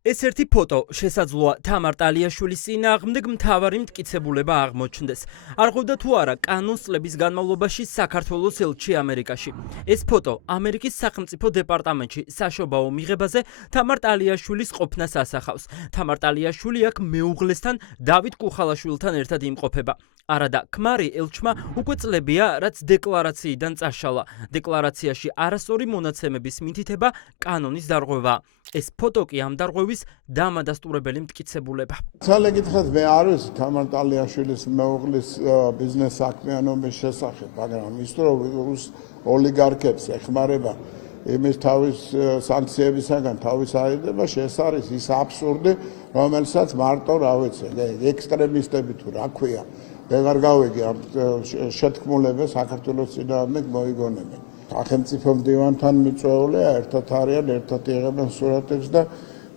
ეს ერთი ფოტო შესაძლოა თამარ ტალიაშვილის წინააღმდეგ მთავარი მტკიცებულება აღმოჩნდეს. არ ღვევდა თუ არა კანონს წლების განმავლობაში საქართველოს ელჩი ამერიკაში. ეს ფოტო ამერიკის სახელმწიფო დეპარტამენტში საშობაო მიღებაზე თამარ ტალიაშვილის ყოფნას ასახავს. თამარ ტალიაშვილი აქ მეუღლესთან დავით კუხალაშვილთან ერთად იმყოფება. არადა ქმარი ელჩმა უკვე წლებია, რაც დეკლარაციიდან წაშალა. დეკლარაციაში არასწორი მონაცემების მითითება კანონის დარღვევა. ეს ფოტო კი ამ დარღვევის დამადასტურებელი მტკიცებულება. Ცალე გითხრათ, მე არ ვიცი თამარ ტალიაშვილის მეუღლის ბიზნეს საქმიანობის შესახებ, მაგრამ ის რომ რუს ოლიგარქებს ეხმარება იმის თავის სანქციებისაგან თავის აიდება, ეს არის ის აბსურდი, რომელსაც მარტო რა ვიცი, ექსტრემისტები თუ რა ქვია, ვეღარ გავიგე ამ შეთქმულებას საქართველოს წინააღმდეგ მოიგონებენ. სახელმწიფო მდივანთან მიწვეულია, ერთად არიან, ერთად იღებენ სურათებს და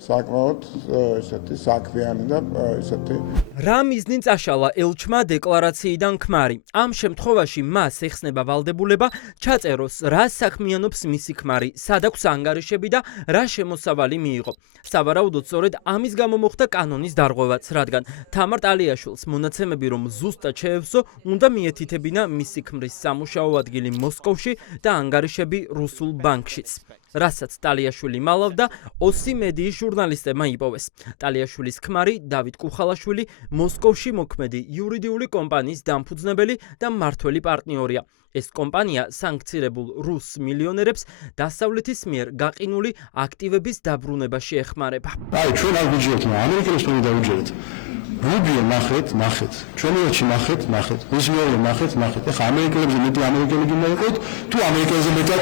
საკმაოდ ესეთი საქმიანი და ესეთი რა მიზნით წაშალა ელჩმა დეკლარაციიდან ქმარი? ამ შემთხვევაში მას ეხსნება ვალდებულება ჩაწეროს რა საქმიანობს მისი ქმარი, სად აქვს ანგარიშები და რა შემოსავალი მიიღო. სავარაუდოდ სწორედ ამის გამო მოხდა კანონის დარღვევაც, რადგან თამარ ტალიაშვილს მონაცემები რომ ზუსტად შეევსო, უნდა მიეთითებინა მისი ქმრის სამუშაო ადგილი მოსკოვში და ანგარიშები რუსულ ბანკშიც. რასაც ტალიაშვილი მალავდა, ოსი მედიის ჟურნალისტებმა იპოვეს. ტალიაშვილის ქმარი დავით კუხალაშვილი მოსკოვში მოქმედი იურიდიული კომპანიის დამფუძნებელი და მმართველი პარტნიორია. ეს კომპანია სანქცირებულ რუს მილიონერებს დასავლეთის მიერ გაყინული აქტივების დაბრუნებაში ეხმარება. აი, ჩვენ არ ვიჯერეთ, ამერიკელებს თვითონ დავიჯერეთ. რუბიო ნახეთ, ჩვენი ელჩი ნახეთ, მის მეუღლე ნახეთ. ეხლა ამერიკელებზე მეტი ამერიკელი გინდა იყოთ, თუ ამერიკელებზე მეტად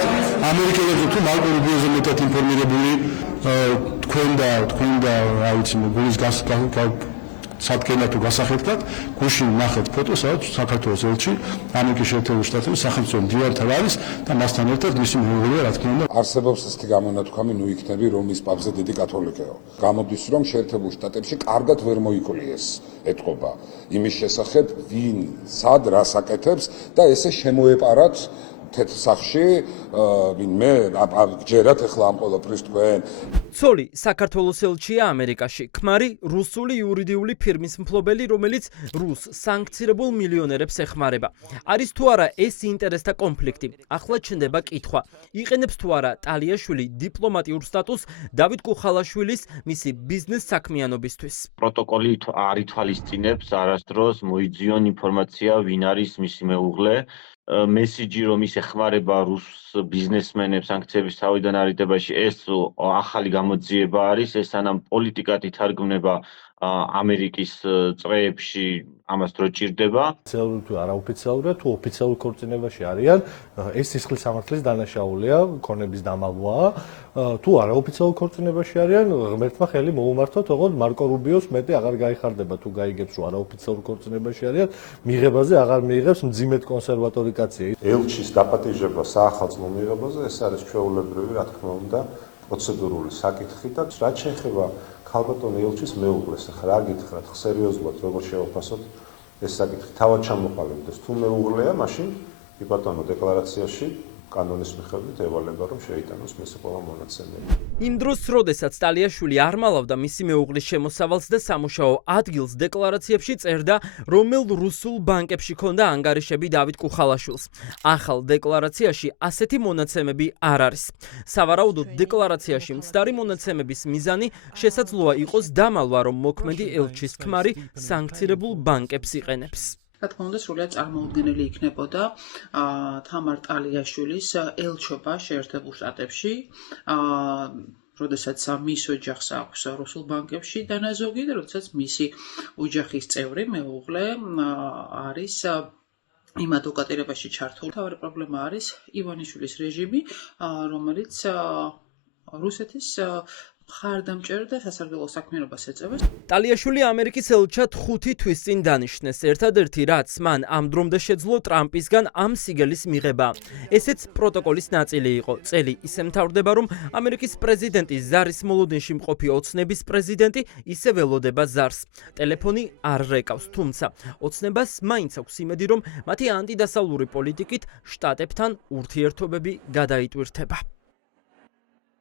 ამერიკელებზე თუ მარკო რუბიოზე მეტად ინფორმირებული თქვენ და რა ვიცი, გულის სადგენა თუ გასახეთქად, გუშინ ნახეთ ფოტო, სადაც საქართველოს ელჩი ამერიკის შეერთებული შტატების სახელმწიფო მდივანთან არის და მასთან ერთად მისი მეუღლეა, რა თქმა უნდა. არსებობს ესეთი გამონათქვამი, ნუ იქნები რომ ის პაპზე დიდი კათოლიკეო. გამოდის რომ შეერთებულ შტატებში კარგად ვერ მოიკლიეს ეთყობა იმის შესახებ, ვინ სად რას აკეთებს და ესე შემოეპარათ თეთრ სახში, ვინმე გჯერათ ახლა ამ ყველაფრის თქვენ. ცოლი საქართველოს ელჩია ამერიკაში, ქმარი რუსული იურიდიული ფირმის მფლობელი, რომელიც რუს სანქცირებულ მილიონერებს ეხმარება. არის თუ არა ეს ინტერესთა კონფლიქტი? ახლა ჩნდება კითხვა. იყენებს თუ არა ტალიაშვილი დიპლომატიურ სტატუსს დავით კუხალაშვილის მისი ბიზნეს საქმიანობისთვის? პროტოკოლი არ ითვალისწინებს არასდროს მოიძიონ ინფორმაცია, ვინ არის მისი მეუღლე. მესიჯი რომ ის ეხმარება რუს ბიზნესმენებს სანქციების თავიდან არიდებაში, ეს ახალი გამოძიება არის, ეს ანამ პოლიტიკად ითარგმნება ამერიკის წრეებში, ამას დრო ჭირდება. ოფიციალურად თუ არაოფიციალურად, თუ ოფიციალურ ქორწინებაში არიან, ეს სისხლის სამართლის დანაშაულია, ქონების დამალვაა. თუ არაოფიციალურ ქორწინებაში არიან, ღმერთმა ხელი მოუმართოთ, თქო მარკო რუბიოს მეტი აღარ გაიხარდება თუ გაიგებს, რომ არაოფიციალურ ქორწინებაში არიან, მიღებაზე აღარ მიიღებს მძიმედ კონსერვატორი კაცია. ელჩის დაპატიჟება საახალწლო მიღებაზე, ეს არის ჩვეულებრივი, რა თქმა უნდა, პროცედურული საკითხი და რაც შეეხება ქალბატონ ელჩის მეუღლეს, ახლა რა გითხრათ, სერიოზულად როგორ შევაფასოთ ეს საკითხი, თავად ჩამოყალიბდეს თუ მეუღლეა, მაშინ კი ბატონო დეკლარაციაში კანონის მიხედვით ევალება რომ შეიტანოს მისი ყველა მონაცემები. იმ დროს, როდესაც ტალიაშვილი არ მალავდა მისი მეუღლის შემოსავალს და სამუშაო ადგილს, დეკლარაციებში წერდა, რომელ რუსულ ბანკებში ჰქონდა ანგარიშები დავით კუხალაშვილს. ახალ დეკლარაციაში ასეთი მონაცემები არ არის. სავარაუდოდ დეკლარაციაში მცდარი მონაცემების მიზანი შესაძლოა იყოს დამალვა, რომ მოქმედი ელჩის ქმარი სანქცირებულ ბანკებს იყენებს. რა თქმა უნდა, სრულიად წარმოუდგენელი იქნებოდა თამარ ტალიაშვილის ელჩობა შეერთებულ შტატებში, როდესაც მის ოჯახს აქვს რუსულ ბანკებში დანაზოგი და როდესაც მისი ოჯახის წევრი მეუღლე არის იმ ადვოკატირებაში ჩართული. თავარი პრობლემა არის ივანიშვილის რეჟიმი, რომელიც რუსეთის მხარდამჭერ და სასარგებლო საქმიანობას ეწევს. ტალიაშვილი ამერიკის ელჩად 5 თვის წინ დანიშნეს. ერთადერთი რაც მან ამ დრომდე შეძლო ტრამპისგან ამ სიგელის მიღება. ესეც პროტოკოლის ნაწილი იყო. წელი ისე მთავრდება, რომ ამერიკის პრეზიდენტის ზარის მოლოდინში მყოფი ოცნების პრეზიდენტი ისე ველოდება ზარს. ტელეფონი არ რეკავს, თუმცა ოცნებას მაინც აქვს იმედი, რომ მათი ანტიდასავლური პოლიტიკით შტატებთან ურთიერთობები გადაიტვირთება.